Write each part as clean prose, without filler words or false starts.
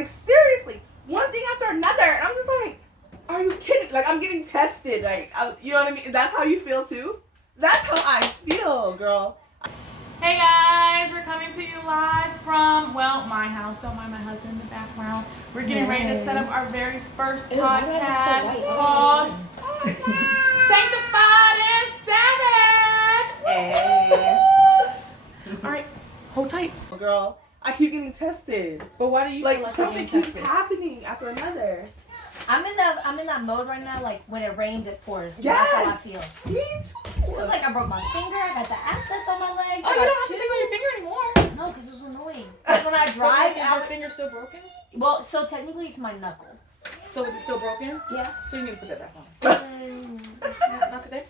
Like, seriously, one thing after another. And I'm just like, are you kidding? Like, I'm getting tested. Like, you know what I mean? That's how you feel, too? That's how I feel, girl. Hey guys, we're coming to you live from, well, my house. Don't mind my husband in the background. We're getting ready to set up our very first podcast called Sanctified and Savage. Hey. All right, hold tight. Girl, I keep getting tested. But why do you Like, feel like something you're getting keeps tested? happening after another. I'm in that mode right now, like when it rains it pours. Yes. That's how I feel. Me too. It's like I broke my finger, I got the abscess on my legs. Oh, you don't have to think on your finger anymore. No, because it was annoying. Because when I drive, Is your finger still broken? well, so technically it's my knuckle. So is it still broken? Yeah. So you need to put that back on. Not today?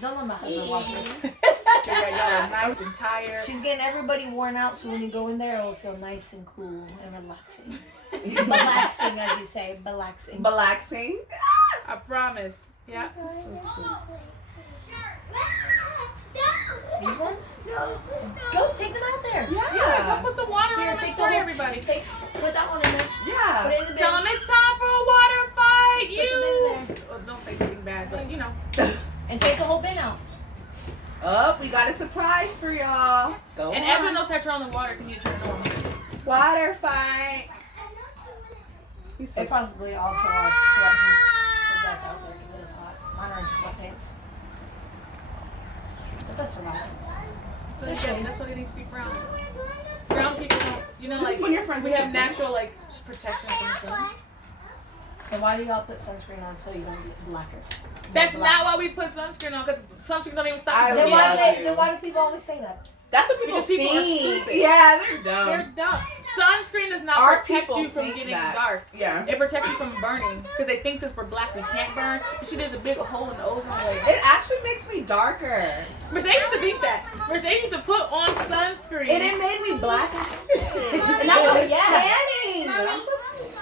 Don't let my husband watch this. Y'all are nice and tired. She's getting everybody worn out, so when you go in there, it will feel nice and cool and relaxing. Relaxing, as you say, relaxing. Relaxing. I promise. Yeah. These ones? Go, take them out there. Yeah. Go put some water in Here, them and take spray the whole- everybody. Put that one in there. Put Yeah. it in the bin. Tell them it's time for a water fight. Put the bin in there. Well, don't say something bad, but you know. And take the whole bin out. Oh, we got a surprise for y'all. Go And on. Ezra knows how to turn on the water. Can you turn it on? Water fight. He's so They possibly also are sweating to death out there because it's hot. Mine are in sweatpants. But that's alright. So that's why they need to be brown. Brown people don't, you know, This like is when your friends we get have natural like protection from the sun. Then why do y'all put sunscreen on so you don't get blacker? That's not why we put sunscreen on, because sunscreen don't even stop I you Then from why, getting- do then why do people always say that? That's what people Because people are think. stupid. Yeah, they're dumb. They're dumb. Sunscreen does not Our protect people you from think getting that. dark. Yeah. It protects you from burning because they think since we're black we can't burn. But she did a big hole in the ozone layer. It actually makes me darker. Mercedes used to think that. Mercedes used to put on sunscreen. And it made me black. And I was tanning. Mommy,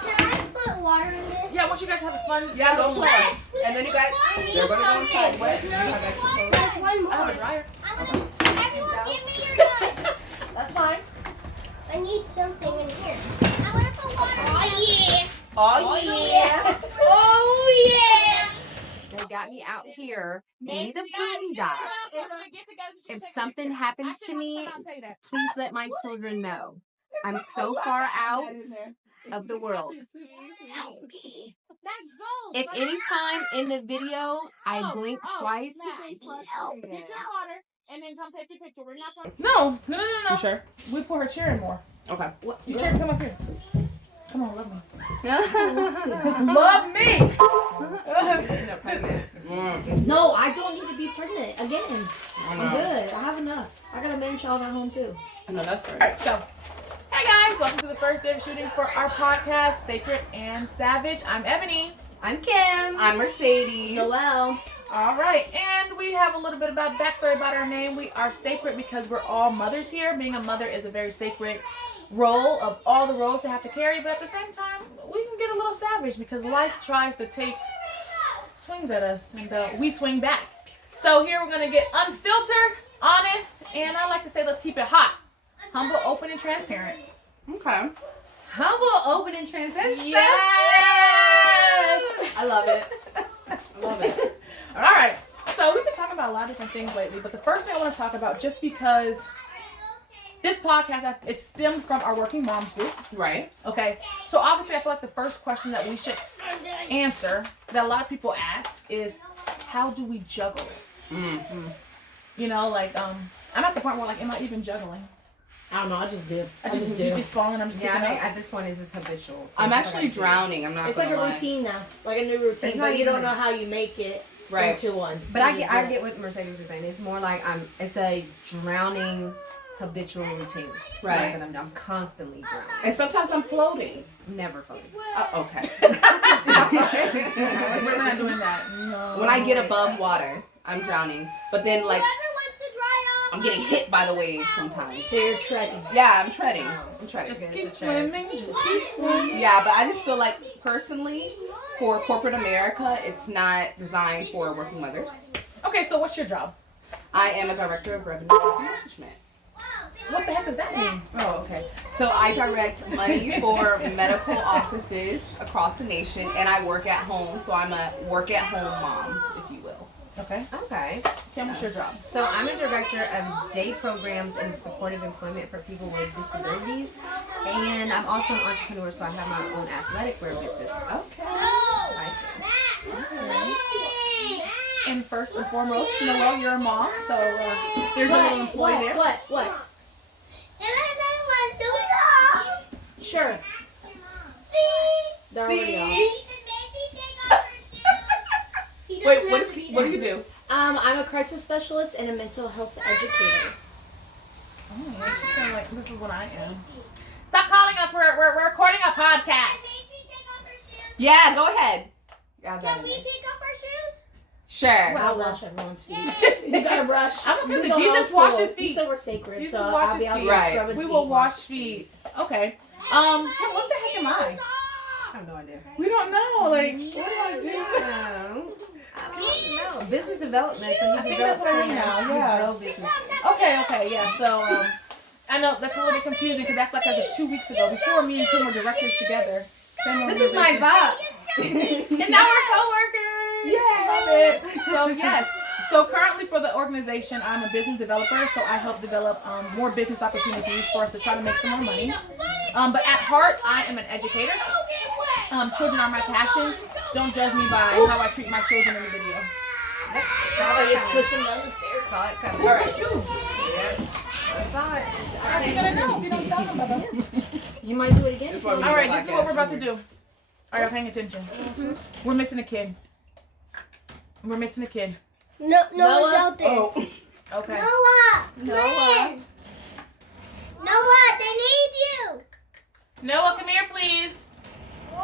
can I put water in this? Yeah, I want you guys to have a fun. Yeah, go play. What? And then you guys, I need they're going to go something. inside. What? You have extra clothes? There's one more. I have a dryer. Everyone give me your gun. That's fine. I need something in here. I want to put water. Oh yeah. Oh, yeah. Oh yeah. They got me out here in the boondocks. If something happens to me, please let my children know. I'm so far out of the world. Help me. If any time in the video I blink twice, help me. Get your water and then come take your picture. We're not going. No. You sure? We put her chair in more. Okay. Your chair, come up here. Come on, love me. Love me. No, I don't need to be pregnant again. I'm good. I have enough. I got a man child at home too. No, that's All right. right, so, hey guys, welcome to the first day of shooting for our podcast, Sacred and Savage. I'm Ebony. I'm Kim. I'm Mercedes. Noelle. All right, and we have a little bit about backstory about our name. We are sacred because we're all mothers here. Being a mother is a very sacred role of all the roles they have to carry, but at the same time, we can get a little savage because life tries to take swings at us, and we swing back. So here we're gonna get unfiltered, honest, and I like to say let's keep it hot, humble, open, and transparent. Okay. Humble, open, and transparent. Yes! I love it. I love it. All right. So we've been talking about a lot of different things lately, but the first thing I want to talk about, just because this podcast, it stemmed from our Working Moms group. Right. Okay. So obviously I feel like the first question that we should answer that a lot of people ask is, how do we juggle? Mm-hmm. You know, like, I'm at the point where, like, am I even juggling? I don't know. I just do. I just keep falling. I'm just Yeah, I picking mean, up. at this point, it's just habitual. So I'm it's actually what I do. drowning. I'm not It's like gonna a lie. routine now, like a new routine, It's but not you don't even- know how you make it Right. into one. But I get what Mercedes is saying. It's more like it's a drowning habitual routine. Right. Like, I'm constantly drowning. And sometimes I'm floating. Never floating. Okay. We're not doing that. No. When I get above water, I'm drowning. But then, like, Whoever wants to dry up. I'm getting hit by the waves sometimes. So you're treading. Yeah, I'm treading. I'm treading. Just keep swimming. Just keep swimming. Yeah, but I just feel like, personally, for corporate America, it's not designed for working mothers. Okay, so what's your job? I am a director of revenue cycle management. What the heck does that mean? Oh, okay. So I direct money for medical offices across the nation, and I work at home. So I'm a work-at-home mom, if you will. Okay. Okay. Kim, what's your job? So I'm a director of day programs and supportive employment for people with disabilities. And I'm also an entrepreneur, so I have my own athletic wear business. Okay. And first and foremost, Noelle, you're a mom, so there's a little employee there. What? Sure. They're already on. Wait, what do you do? I'm a crisis specialist and a mental health educator. Oh, she sounds like this is what I am. Stop calling us. We're recording a podcast. Yeah, go ahead. Can we take off our shoes? Sure. I'll wash everyone's feet. You gotta brush. I'm okay We with go Jesus old wash school. his feet. You said we're sacred, Jesus so wash I'll be his out feet. here Right. scrubbing We feet. will wash feet. Okay. Kim, what the heck am I? I have no idea. We don't know. Like, what do I do? I don't know. Business development. So you think develop that's what I am plans, now, you yeah. grow business. Okay, yeah. So, I know that's a little bit confusing because that's like as of 2 weeks ago. Before me and Kim were directors together. Same This is my organization. boss. And now we're coworkers. Yeah, love it. So yes. So currently for the organization, I'm a business developer. So I help develop more business opportunities for us to try to make some more money. But at heart, I am an educator. Children are my passion. Don't judge me by how I treat my children in the video. I just push them down the stairs. Saw it coming. Who pushed you? I saw it. How are you gonna know if you don't tell them about it? You might do it again. This is what we All right, do this is what we're about to do. Are y'all paying attention? We're missing a kid. We're missing a kid. No, Noah? one's out there. Oh. Okay. Noah, they need you. Noah, come here, please. I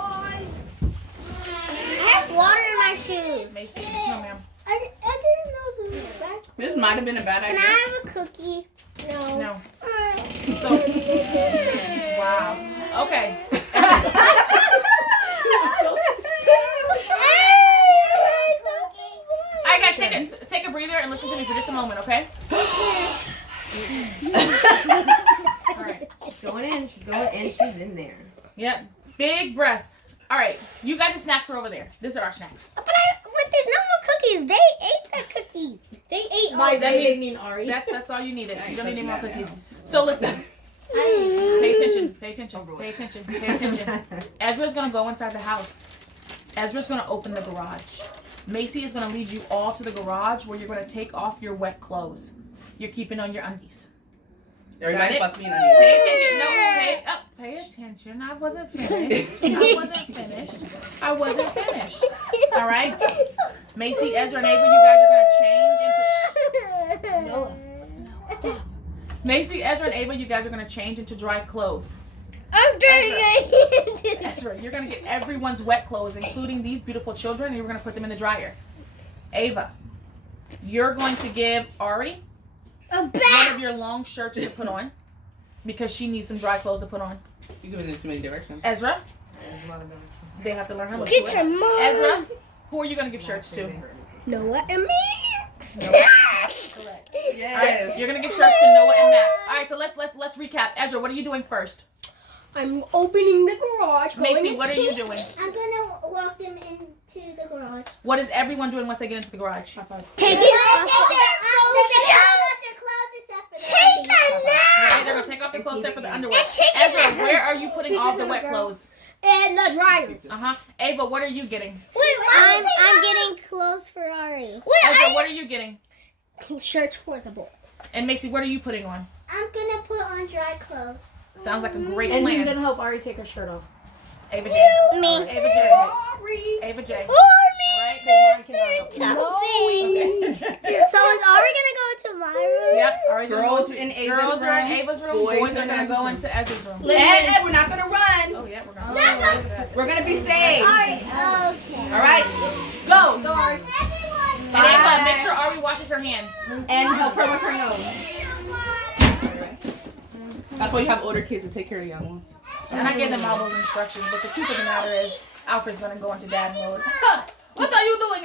have water in my shoes. Macy, no, ma'am. I didn't know the back. This might have been a bad Can I idea. have a cookie? No. No. So, wow. Okay. All right, guys, take a breather and listen to me for just a moment, okay? All right. She's going in. She's in there. Yep. Big breath. All right. You guys' snacks are over there. These are our snacks. But there's no more cookies. They ate the cookies. They ate By all. they mean Ari. That's all you needed. You don't need any more touching that cookies. So listen. Pay attention. Pay attention. Pay attention. Pay attention. Ezra's gonna go inside the house. Ezra's gonna open the garage. Macy is gonna lead you all to the garage where you're gonna take off your wet clothes. You're keeping on your undies. Everybody's Got it? supposed to be in onions. Pay attention. No, pay attention. I wasn't finished. All right. Macy, Ezra, and Ava, you guys are gonna change into. Noah. Stop. Macy, Ezra, and Ava, you guys are gonna change into dry clothes. I'm doing it. Ezra, you're gonna get everyone's wet clothes, including these beautiful children, and you're gonna put them in the dryer. Ava, you're going to give Ari A one bat. of your long shirts to put on because she needs some dry clothes to put on. You're giving it so many directions. Ezra, There's a lot of them. they have to learn how to do Get it. your mom. Ezra, who are you gonna give shirts to? Noah and Max. Correct. Yes. All right, you're gonna give shirts to Noah and Max. All right, so let's recap. Ezra, what are you doing first? I'm opening the garage. Macy, what are you doing? I'm gonna walk them into the garage. What is everyone doing once they get into the garage? Take it off their clothes except for Take a Right, they're gonna take off their clothes except for the underwear. Ezra, where are you putting off the wet clothes? And the dryer. Ava, what are you getting? I'm getting clothes for Ari. Ezra, what are you getting? Shirts for the boys. And Macy, what are you putting on? I'm gonna put on dry clothes. Sounds like a great And who's plan. gonna help Ari take her shirt off? Ava J. Me. Ava J. Ava J. All right. So is Ari gonna go to my room? Yep. All right. Girls in Ava's Girls are in room. Ava's room. Boys Boys are gonna go into Ezra's room. And we're not gonna run. Oh yeah, we're gonna. We're gonna be safe. Ari. Okay. All right. Go, Ari. And Ava, make sure Ari washes her hands. And help her with her nose. That's why you have older kids to take care of the young ones. And I gave them all those instructions. But the truth of the matter is, Alfred's gonna go into dad mode. What are you doing?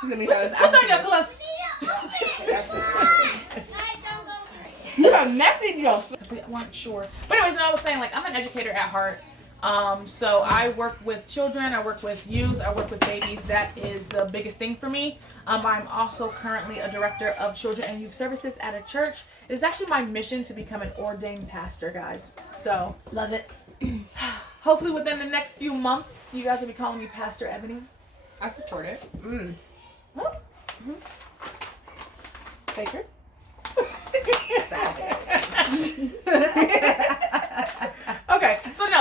He's gonna leave us Put on your clothes. You have messy jokes. Because we weren't sure. But anyways, I was saying, like, I'm an educator at heart. So I work with children, I work with youth, I work with babies. That is the biggest thing for me. I'm also currently a director of children and youth services at a church. It is actually my mission to become an ordained pastor, guys. So Love it. hopefully within the next few months, you guys will be calling me Pastor Ebony. I support it. Huh? Sacred. Okay,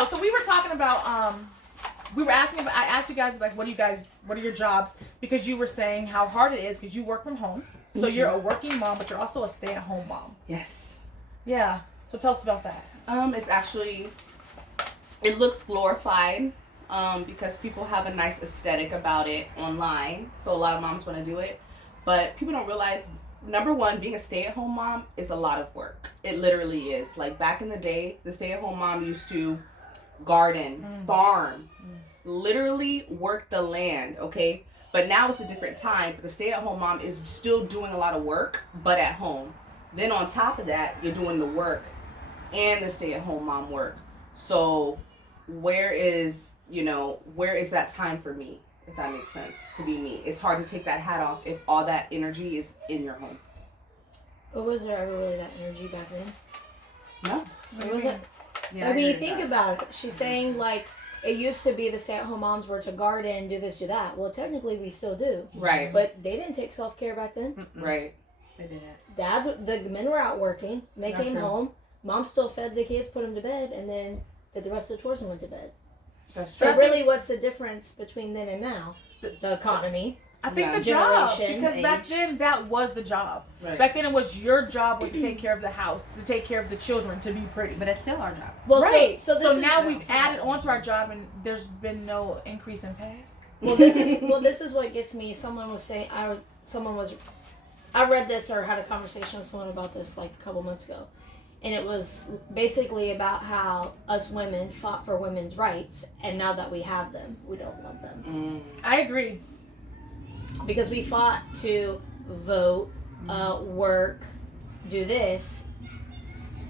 so we were talking about I asked you guys, like, what are your jobs, because you were saying how hard it is because you work from home, so you're a working mom, but you're also a stay-at-home mom. Yes. Yeah, so tell us about that. It's actually, it looks glorified, because people have a nice aesthetic about it online, so a lot of moms want to do it, but people don't realize, number one, being a stay-at-home mom is a lot of work. It literally is. Like, back in the day, the stay-at-home mom used to garden, farm, literally work the land, okay? But now it's a different time. The stay-at-home mom is still doing a lot of work, but at home. Then on top of that, you're doing the work and the stay-at-home mom work. So where is that time for me? If that makes sense, to be me. It's hard to take that hat off if all that energy is in your home. But was there ever really that energy back then? No. Or was it? Yeah, I mean, agree you with think that. about it. She's saying, like, it used to be the stay-at-home moms were to garden, do this, do that. Well, technically, we still do. Right. But they didn't take self-care back then. Right. They didn't. The men were out working. They Not came true. home. Mom still fed the kids, put them to bed, and then did the rest of the chores and went to bed. That's So true. really, what's the difference between then and now? The economy. I think Yeah. the job, Generation, because back age. then that was the job. Right. Back then it was your job was to take care of the house, to take care of the children, to be pretty. But it's still our job. Well, Right. So, this is, now we've added onto our job, and there's been no increase in pay. this is what gets me. Someone was saying I read this or had a conversation with someone about this like a couple months ago, and it was basically about how us women fought for women's rights, and now that we have them, we don't want them I agree. because we fought to vote, work, do this,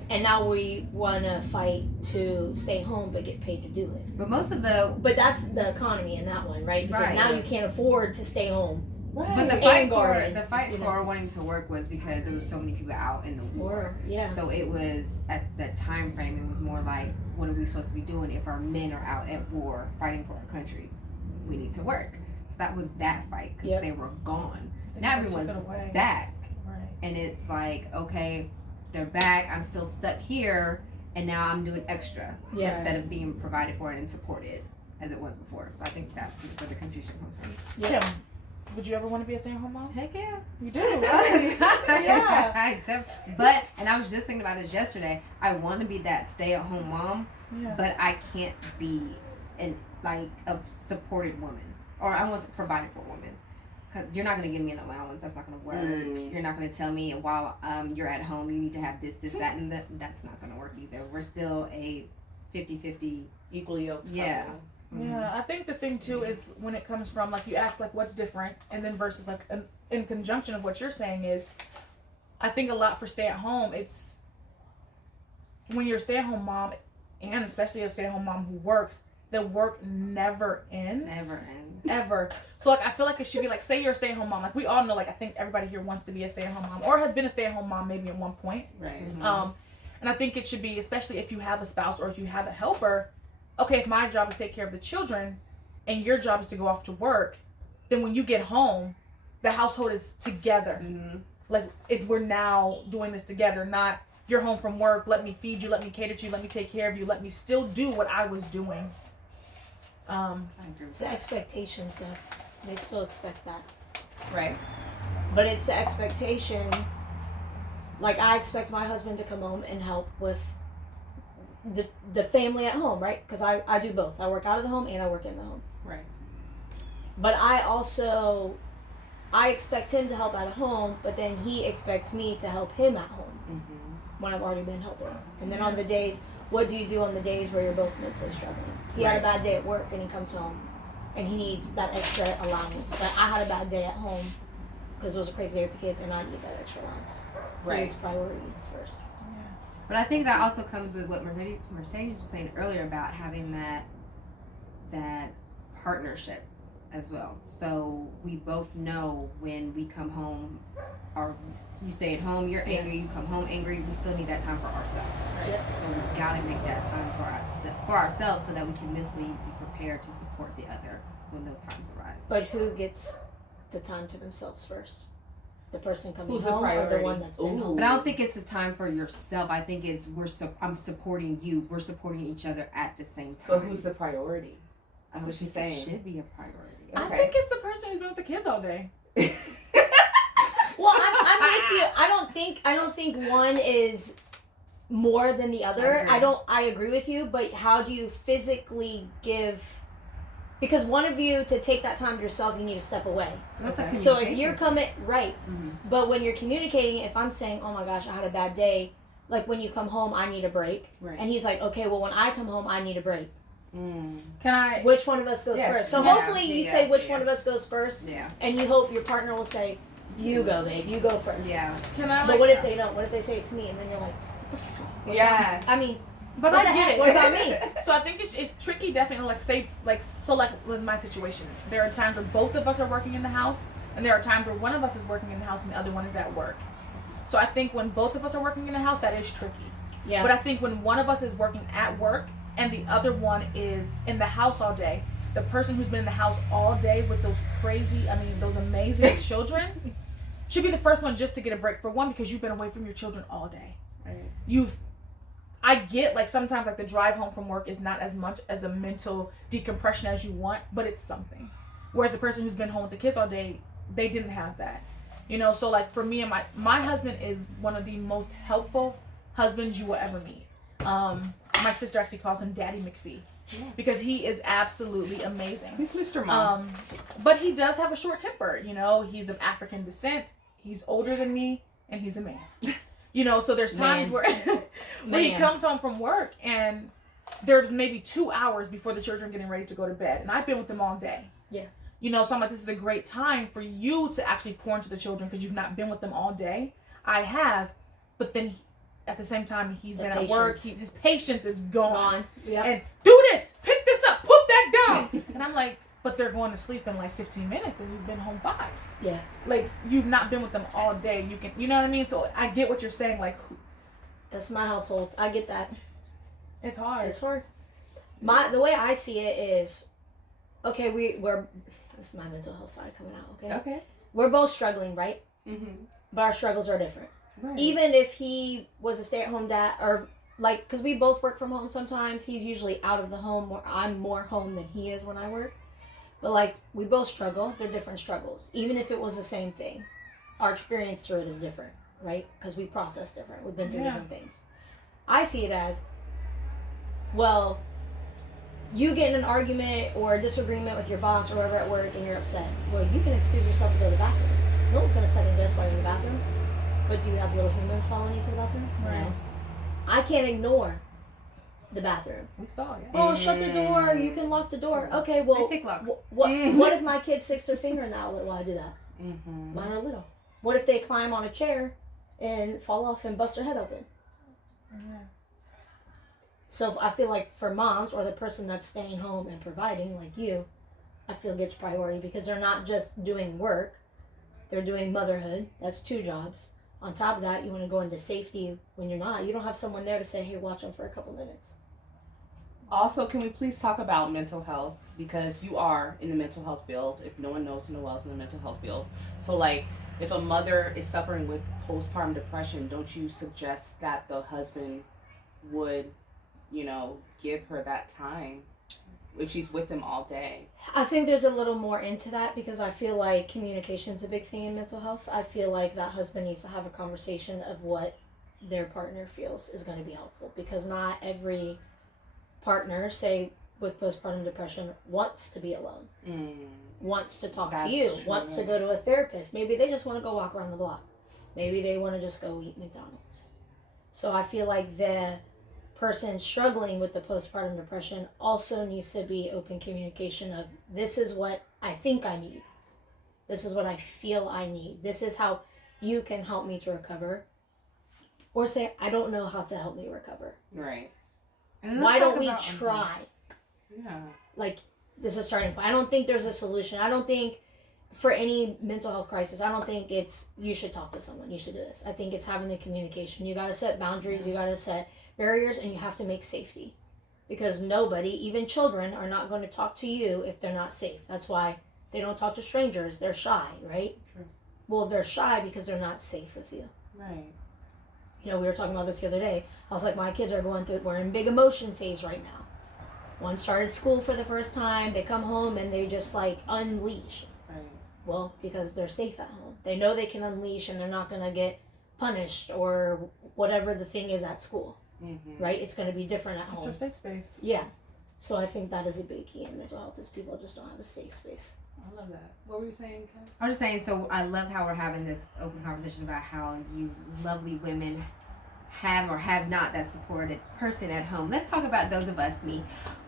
and now we want to fight to stay home but get paid to do it. But most of the But that's the economy in that one, right? Because Right. now you can't afford to stay home. but the And fight garden, for wanting to work was because there were so many people out in the war. Or yeah. So it was at that time frame. It was more like, what are we supposed to be doing if our men are out at war fighting for our country? We need to work. So that was that fight because Yep. they were gone. They Now took everyone's it away. back, Right. and it's like, okay, they're back. I'm still stuck here, and now I'm doing extra Yeah. instead of being provided for and supported as it was before. So I think that's where the confusion comes from. Yeah. Tim, would you ever want to be a stay-at-home mom? Heck yeah. You do, right? Yeah. But, and I was just thinking about this yesterday. I want to be that stay-at-home mom, Yeah. but I can't be a supported woman, or I want to provide for a woman. Cause you're not gonna give me an allowance. That's not gonna work. You're not gonna tell me while you're at home you need to have this, that, and that. That's not gonna work either. We're still a 50-50. Equally yoked. Yeah. Yeah, I think the thing too is when it comes from like you ask like what's different, and then versus like in conjunction of what you're saying is, I think a lot for stay at home. It's when you're a stay at home mom, and especially a stay at home mom who works, the work never ends. Never ends. Ever. So like I feel like it should be like, say you're a stay at home mom. Like we all know, like I think everybody here wants to be a stay at home mom or have been a stay at home mom maybe at one point. Right. And I think it should be, especially if you have a spouse or if you have a helper, okay, if my job is to take care of the children and your job is to go off to work, then when you get home, the household is together. Like we're now doing this together, not you're home from work, let me feed you, let me cater to you, let me take care of you, let me still do what I was doing. I agree with It's the that. expectations though. They still expect that. Right. But it's the expectation. Like I expect my husband to come home and help with the family at home, right? Because I do both. I work out of the home and I work in the home. Right. But I expect him to help at home, but then he expects me to help him at home when I've already been helping. And then on the days, what do you do on the days where you're both mentally struggling? He had a bad day at work and he comes home and he needs that extra allowance. But I had a bad day at home because it was a crazy day with the kids and I need that extra allowance. Right. His priorities first. But I think that also comes with what Mercedes was saying earlier about having that partnership as well. So we both know when we come home, or you stay at home, you're angry, you come home angry, we still need that time for ourselves. Yep. So we gotta make that time for ourselves so that we can mentally be prepared to support the other when those times arise. But who gets the time to themselves first? The person coming Who's the home or the priority? one that's been home? But I don't think it's the time for yourself. I think it's I'm supporting you. We're supporting each other at the same time. But who's the priority? I That's what she's think it saying. should be a priority. I think it's the person who's been with the kids all day. Well, I'm with you. I don't think one is more than the other. I agree with you, but how do you physically give? Because one of you, to take that time to yourself, you need to step away. That's like So if you're coming right, Mm-hmm. but when you're communicating, if I'm saying, "Oh my gosh, I had a bad day," like when you come home, I need a break, Right. and he's like, "Okay, well when I come home, I need a break." Mm. Can I? Which one of us goes Yes. first? So Yeah. hopefully you Yeah. say which Yeah. one of us goes first, Yeah. and you hope your partner will say, "You go, babe. You go first." Yeah. Can I? But what if they don't? What if they say it's me, and then you're like, "What the fuck?" Yeah. I mean, But what I the get heck? it. What about me? So I think it's tricky, definitely. Like with my situation, there are times where both of us are working in the house, and there are times where one of us is working in the house and the other one is at work. So I think when both of us are working in the house, that is tricky. Yeah. But I think when one of us is working at work and the other one is in the house all day, the person who's been in the house all day with those those amazing children, should be the first one just to get a break. For one, because you've been away from your children all day. Right. I get like sometimes like the drive home from work is not as much as a mental decompression as you want, but it's something. Whereas the person who's been home with the kids all day, they didn't have that. So like for me and my husband is one of the most helpful husbands you will ever meet. My sister actually calls him Daddy McPhee because he is absolutely amazing. He's Mr. Mom. But he does have a short temper. He's of African descent. He's older than me, and he's a man. So there's times where he comes home from work and there's maybe 2 hours before the children are getting ready to go to bed, and I've been with them all day. Yeah. So I'm like, this is a great time for you to actually pour into the children because you've not been with them all day. I have, but then at the same time he's been at work. His patience is gone. Yeah. And do this, pick this up, put that down, and I'm like, but they're going to sleep in like 15 minutes, and you've been home 5. Yeah. Like, you've not been with them all day. You know what I mean? So I get what you're saying. Like, That's my household. I get that. it's hard. It's hard. The way I see it is, okay, we're this is my mental health side coming out. Okay. Okay. We're both struggling, right? Mm-hmm. But our struggles are different. Right. Even if he was a stay-at-home dad, or like, because we both work from home sometimes, he's usually out of the home, or I'm more home than he is when I work. But like, we both struggle. They're different struggles. Even if it was the same thing, our experience through it is different, right? Because we process different. We've been through different things. I see it as, well, you get in an argument or a disagreement with your boss or whoever at work and you're upset. Well, you can excuse yourself to go to the bathroom. No one's going to second guess why you're in the bathroom. But do you have little humans following you to the bathroom? Right. No. I can't ignore the bathroom. We saw it. Oh, shut the door. You can lock the door. Okay, well, I pick locks. what if my kid sticks their finger in the outlet while I do that? Mm-hmm. Mine are little. What if they climb on a chair and fall off and bust their head open? Yeah. So I feel like for moms or the person that's staying home and providing, like you, I feel gets priority because they're not just doing work, they're doing motherhood. That's 2 jobs. On top of that, you want to go into safety when you're not. You don't have someone there to say, hey, watch them for a couple minutes. Also, can we please talk about mental health? Because you are in the mental health field. If no one knows, Noelle's in the mental health field. So, like, if a mother is suffering with postpartum depression, don't you suggest that the husband would, give her that time if she's with them all day? I think there's a little more into that because I feel like communication's a big thing in mental health. I feel like that husband needs to have a conversation of what their partner feels is going to be helpful because not every partner, say with postpartum depression, wants to be alone, wants to talk to you, wants to go to a therapist. Maybe they just want to go walk around the block. Maybe they want to just go eat McDonald's. So I feel like the person struggling with the postpartum depression also needs to be open communication of, this is what I think I need. This is what I feel I need. This is how you can help me to recover. or say, I don't know how to help me recover. Right. And Why let's don't talk we about- try? Yeah. Like, this is a starting point. I don't think there's a solution. I don't think for any mental health crisis, I don't think it's you should talk to someone, you should do this. I think it's having the communication. You got to set boundaries, you got to set barriers, and you have to make safety. Because nobody, even children, are not going to talk to you if they're not safe. That's why they don't talk to strangers. They're shy, right? True. Well, they're shy because they're not safe with you. Right. You know, we were talking about this the other day. I was like, my kids are we're in big emotion phase right now. One started school for the first time. They come home and they just like unleash. Right. Well, because they're safe at home. They know they can unleash and they're not going to get punished or whatever the thing is at school. Mm-hmm. Right? It's going to be different at It's home. our safe space. Yeah. So I think that is a big key in mental health is people just don't have a safe space. I love that. What were you saying, Ken? I'm just saying, so I love how we're having this open conversation about how you lovely women have or have not that supported person at home. Let's talk about those of us, me,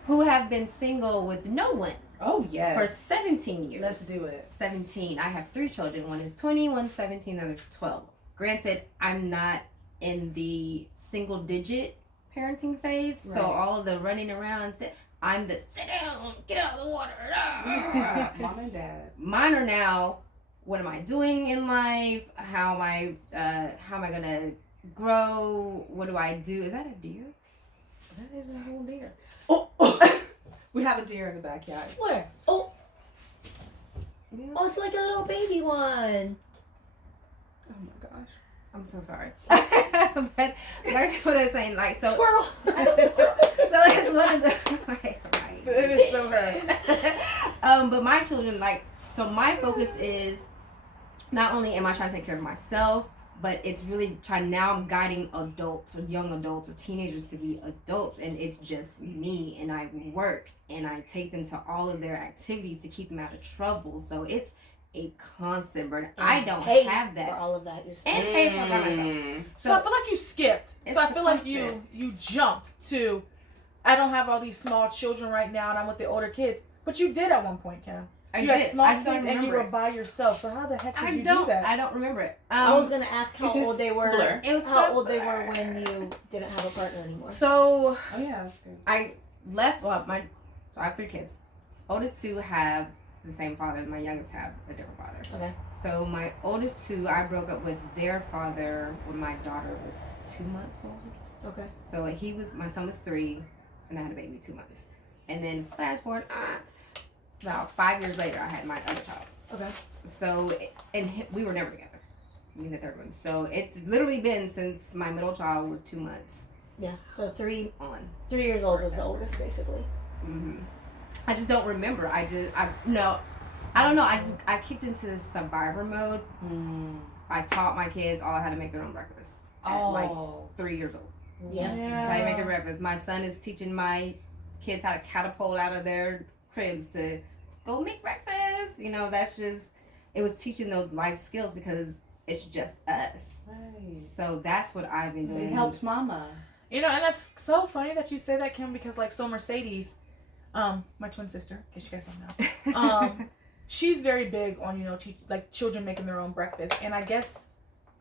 who have been single with no one Oh, yes. for 17 years. Let's do it. 17. I have 3 children. One is 20, one's 17, the other's 12. Granted, I'm not in the single digit parenting phase, so Right. all of the running around, I'm the sit down, get out of the water. Mom and Dad. Mine are now, what am I doing in life? How am I gonna grow? What do I do? Is that a deer? That is a whole deer. Oh, We have a deer in the backyard. where? Oh, it's like a little baby one. Oh my gosh. I'm so sorry. but that's what I was saying. Like, so Squirrel. so it's one of the right. It is so bad. But my children, like, so my focus is not only am I trying to take care of myself, but it's really trying, now I'm guiding adults or young adults or teenagers to be adults, and it's just me, and I work and I take them to all of their activities to keep them out of trouble. So it's a constant burden. I don't Pay have for that. all of that yourself. And pay for it by myself. Mm. So I feel like you skipped. It's So I feel like constant. you jumped to, I don't have all these small children right now and I'm with the older kids. But you did at one point, Kim. I You did. had small I kids don't and you remember were it. by yourself. So how the heck did I you don't. do that? I don't remember it. I was gonna ask how it just old they were. blur. It was How so old they were blur. when you didn't have a partner anymore. So Oh, yeah. That's good. I left. Well, so I have 3 kids. Oldest 2 have the same father. My youngest have a different father. Okay. So my oldest 2, I broke up with their father when my daughter was 2 months old. Okay. So my son was 3, and I had a baby 2 months. And then fast forward, about 5 years later, I had my other child. Okay. So, we were never together. Me and the third one. So it's literally been since my middle child was 2 months Yeah. So 3 on. years old was the oldest, basically. I just don't remember. I don't know. I kicked into this survivor mode. I taught my kids all how to make their own breakfast at like 3 years old. Yeah. So I make their breakfast. My son is teaching my kids how to catapult out of their cribs to go make breakfast. You know, it was teaching those life skills because it's just us. Right. So that's what I've been doing. It helped Mama. You know, and that's so funny that you say that, Kim, because like so Mercedes, my twin sister, in case you guys don't know, she's very big on, you know, children making their own breakfast. And I guess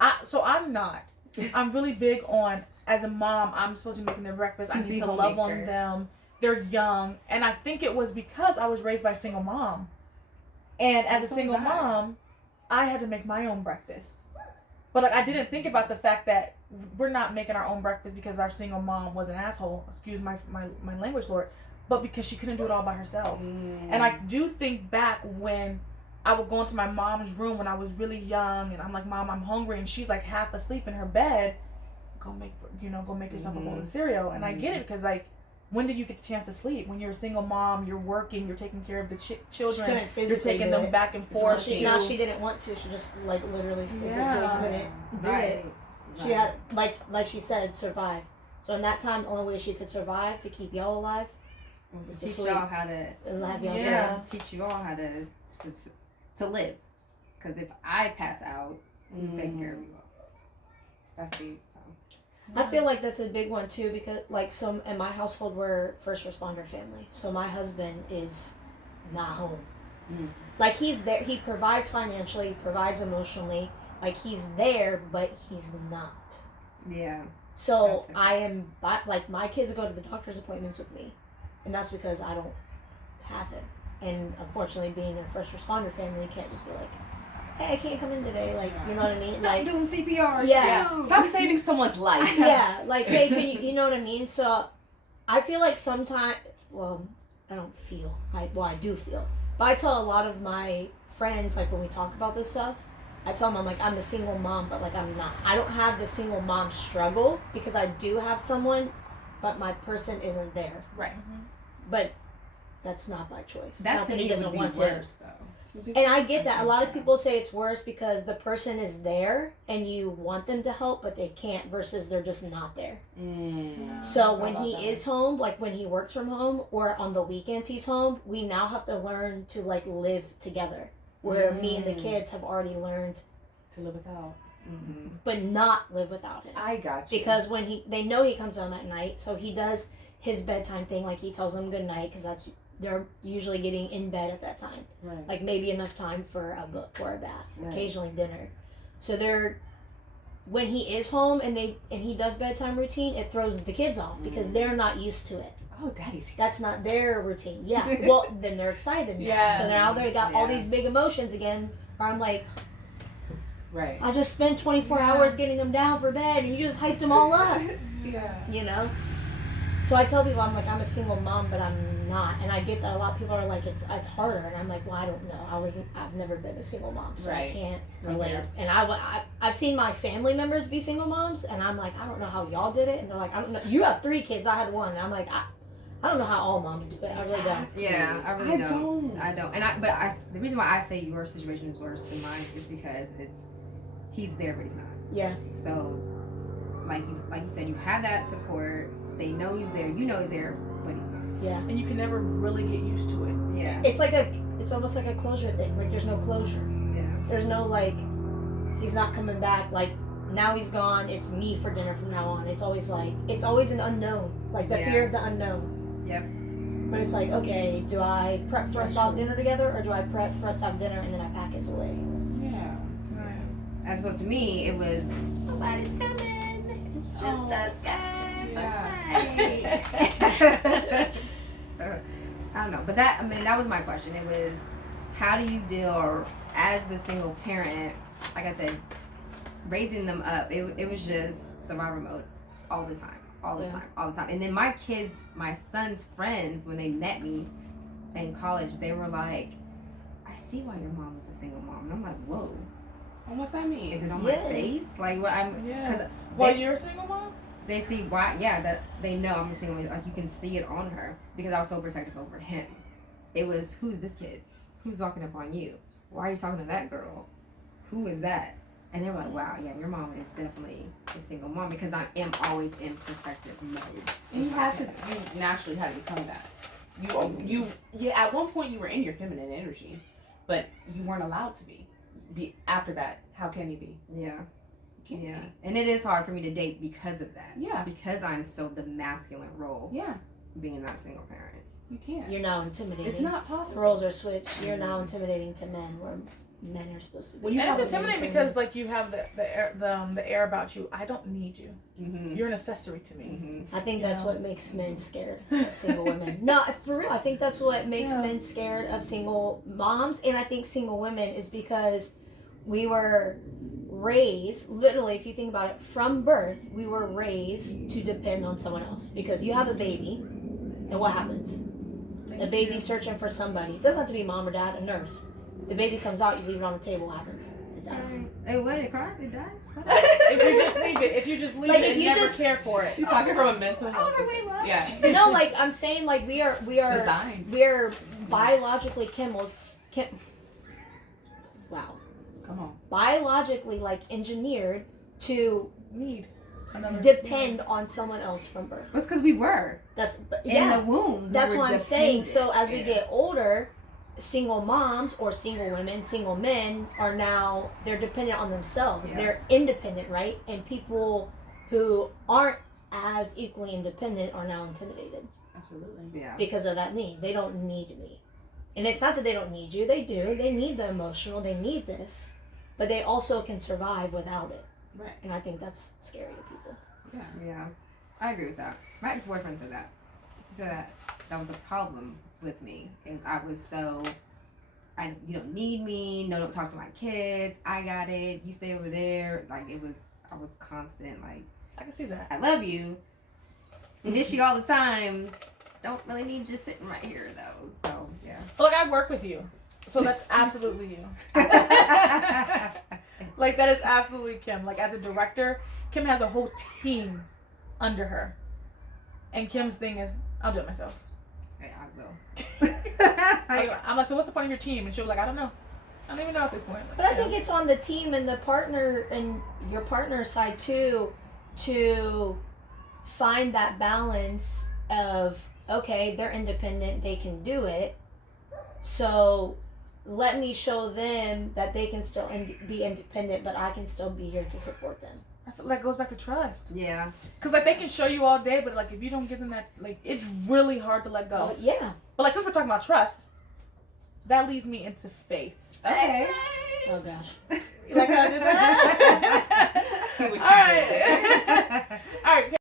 I'm not. I'm really big on, as a mom, I'm supposed to be making their breakfast. I need to love on them. They're young. And I think it was because I was raised by a single mom. And as a single mom, I had to make my own breakfast. But like I didn't think about the fact that we're not making our own breakfast because our single mom was an asshole. Excuse my language, Lord. But because she couldn't do it all by herself. And I do think back when I would go into my mom's room when I was really young, and I'm like, Mom, I'm hungry, and she's like half asleep in her bed. Go make yourself a bowl of cereal. And I get it because like, when did you get the chance to sleep? When you're a single mom, you're working, you're taking care of the children, you're taking them back and forth. She didn't want to. She just like literally physically couldn't do it. She had like she said, survive. So in that time, the only way she could survive to keep y'all alive was was to to teach sleep y'all how to and have y'all teach you all how to live. Because if I pass out, who's taking care of you all? That's deep. So. I feel like that's a big one too because like so in my household we're first responder family. So my husband is not home. Like he's there, he provides financially, provides emotionally. Like he's there, but he's not. Yeah. So That's I am, like, my kids go to the doctor's appointments with me. And that's because I don't have it. And unfortunately, being in a first responder family, you can't just be like, hey, I can't come in today. Like, you know what I mean? Stop Like, doing CPR. Yeah. Stop saving someone's life. yeah, like, hey, can you know what I mean? So I feel like sometimes, well, I don't feel, I do feel. But I tell a lot of my friends, like, when we talk about this stuff, I tell them, I'm like, I'm a single mom, but, like, I'm not. I don't have the single mom struggle because I do have someone, but my person isn't there. Right. But that's not by choice. It's That not to that me he doesn't would be want worse, to. though. And I get that. A lot of people say it's worse because the person is there and you want them to help, but they can't, versus they're just not there. So when he is home, like when he works from home or on the weekends he's home, we now have to learn to, like, live together. Where me and the kids have already learned To live without. but not live without him. I got you. Because when they know he comes home at night, so he does his bedtime thing, like he tells them good night, because they're usually getting in bed at that time. Right. Like maybe enough time for a book or a bath, Right. occasionally dinner. So when he is home and he does bedtime routine, it throws the kids off because they're not used to it. Oh, daddy's here. That's not their routine. Yeah. Well, then they're excited now. Yeah. So now they got all Yeah. these big emotions again. Where I'm like, Right. I just spent 24 hours getting them down for bed, and you just hyped them all up. Yeah. You know. So I tell people, I'm like, I'm a single mom, but I'm not, and I get that a lot of people are like, it's harder, and I'm like, well, I don't know. I've never been a single mom, so Right. I can't Right. relate. And I've seen my family members be single moms, and I'm like, I don't know how y'all did it, and they're like, I don't know. You have 3 kids, I had 1, and I'm like, I don't know how all moms do it. I really don't. Yeah, I really don't. don't. I don't. And the reason why I say your situation is worse than mine is because he's there, but he's not. Yeah. So, like you said, you have that support. They know he's there. You know he's there, but he's not. Yeah. And you can never really get used to it. Yeah. It's almost like a closure thing. Like there's no closure. Yeah. There's no like, he's not coming back. Like now he's gone. It's me for dinner from now on. It's always an unknown. Like the fear of the unknown. Yep. But it's like, okay, do I prep for us to have dinner together, or do I prep for us to have dinner and then I pack us away? Yeah. Right. As opposed to me, it was nobody's coming. It's just us guys. Yeah. Alright. I don't know, but that was my question. It was, how do you deal as the single parent? Like I said, raising them up. It was just survival mode all the time. All the time. And then my son's friends, when they met me in college, they were like, I see why your mom is a single mom. And I'm like, whoa. And what's that mean? Is it on my face? Like, what because Well, you're a single mom? they see why, that they know I'm a single mom. Like, you can see it on her because I was so protective over him. It was, who's this kid? Who's walking up on you? Why are you talking to that girl? Who is that? And they were like, wow, yeah, your mom is definitely a single mom, because I am always in protective mode. And you naturally had to become that. You at one point you were in your feminine energy, but you weren't allowed to be after that. How can you be? Yeah. You can't Yeah. be. And it is hard for me to date because of that. Yeah. Because I'm so the masculine role, Yeah. being that single parent. You can't. You're now intimidating. It's not possible. Roles are switched. You're now intimidating to men, where men are supposed to be. Well, you And have it's a intimidating because like you have the air about you. I don't need you. Mm-hmm. You're an accessory to me. Mm-hmm. I think that's what makes men scared of single women. No, for real. I think that's what makes men scared of single moms, and I think single women is because we were raised, literally, if you think about it, from birth, we were raised to depend on someone else. Because you have a baby, and what happens? The baby's searching for somebody. It doesn't have to be mom or dad, a nurse. The baby comes out, you leave it on the table, what happens? It dies. Hey, what? It cries? It dies? If you just leave Like, it if and you never just- care for it. She's talking from a mental health. wait, what? Yeah. No, like, I'm saying, like, we are Designed. we are biologically biologically, like, engineered to Need another depend on someone else from birth. It's because we were That's in the womb. That's we were what I'm saying. dependent. So as we get older, single moms or single women, single men are now, they're dependent on themselves. Yeah. They're independent, right? And people who aren't as equally independent are now intimidated Absolutely. Yeah. because of that need. They don't need me. And it's not that they don't need you. They do. They need the emotional. They need this. But they also can survive without it. Right. And I think that's scary to people. Yeah, I agree with that. My ex-boyfriend said that. He said that was a problem with me. Is I was so, you don't need me. No, don't talk to my kids. I got it. You stay over there. Like I was constant. Like I can see that. I love you. Miss you all the time. Don't really need you just sitting right here though. So yeah. But like I work with you, so that's absolutely you. Like that is absolutely Kim. Like as a director, Kim has a whole team under her, and Kim's thing is, I'll do it myself. Yeah, I will. I'm like, so what's the point of your team? And she was like, I don't know. I don't even know at this point. Like, But I think it's on the team and the partner and your partner's side too, to find that balance of, okay, they're independent, they can do it. So let me show them that they can still be independent, but I can still be here to support them. I feel like it goes back to trust. Yeah. Cause like they can show you all day, but like if you don't give them that, like it's really hard to let go. Yeah. But like since we're talking about trust, that leads me into faith. Okay. Oh gosh. You like how I did that? I see what you All did there. All right.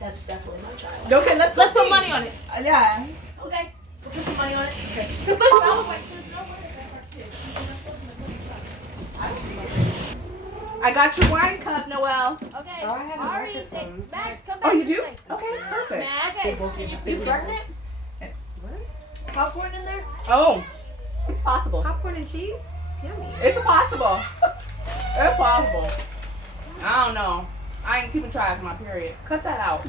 That's definitely my child. Okay, let's Put money on it. Yeah. Okay. We'll put some money on it. Cause there's no way that's our kids. I got your wine cup, Noelle. Okay. Oh, I had a Ari, microphone. Max, come back. Oh, you this do? way. Okay, perfect. Okay. You starting it? What? Popcorn in there? Oh, it's possible. Popcorn and cheese? Yummy. It's possible. It's possible. I don't know. I ain't keeping track of my period. Cut that out.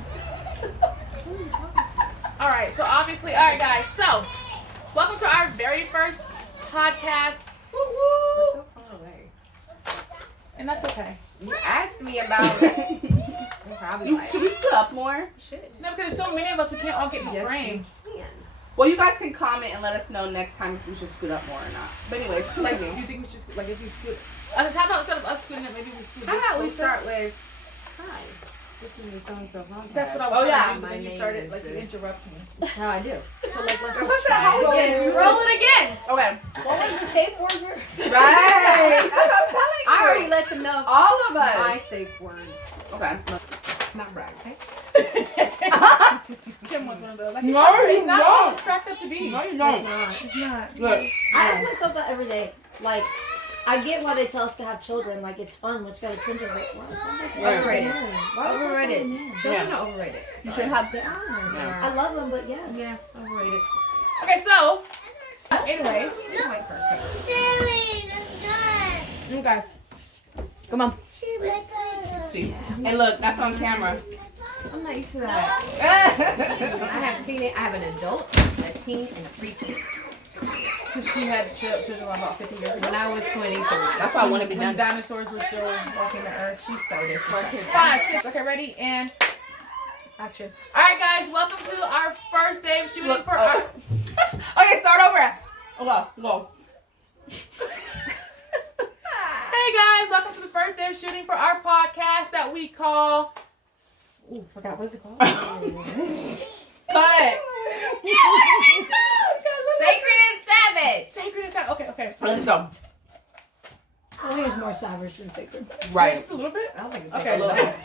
All right. So obviously, all right, guys. So welcome to our very first podcast. We're so far away. And that's okay. You asked me about it. I'm probably like, Should we split up more? shit. No, because there's so many of us, we can't all get in the Yes, frame. you can. Well, you guys can comment and let us know next time if we should scoot up more or not. But anyways, Like, do continue. you think we should scoot, like if we scoot? How about instead of us scooting up, maybe we scoot? How this about we closer? start with, hi, this is the so-and-so podcast. That's what I was Oh, trying yeah. to do. But My then you name started is like you this. interrupt me. How I do. So like let's What's just that? try How it again. do you- Roll it again. Okay. What was the safe word? Right. That's what I'm telling you. I already let them know All of us. my safe word. Okay. It's not brag, okay? Kim was one of those. Like, No, it's you not don't. all it's cracked up to be. No, you It's don't. not. It's not. Look. I ask myself that every day. Like, I get why they tell us to have children. Like, it's fun. Let's go to kids. Like, why Overrated. Why would Overrated. I say Children Yeah. are overrated. You should have. They are. Yeah. I love them, but yes. Yeah, overrated. Okay, so anyways, White person. okay. Come on. See. And look, that's on camera. I'm not used to that. I have seen it. I have an adult, a teen, and a preteen. So she had children about 50 years ago. When I was 23. That's why I want to be When done. dinosaurs were still walking the earth. She's so disrespectful. 5, 6. Okay, ready and action. All right, guys, welcome to our first day of shooting Look, for our. Okay, start over. Go. Hey guys, welcome to the first day of shooting for our podcast that we call. Ooh, forgot what is it called? Cut. Sacred and savage. Sacred and Savage. Okay. Let's go. I think it's more savage than sacred. Right. Just a little bit. I don't think it's Okay, sacred. a little bit.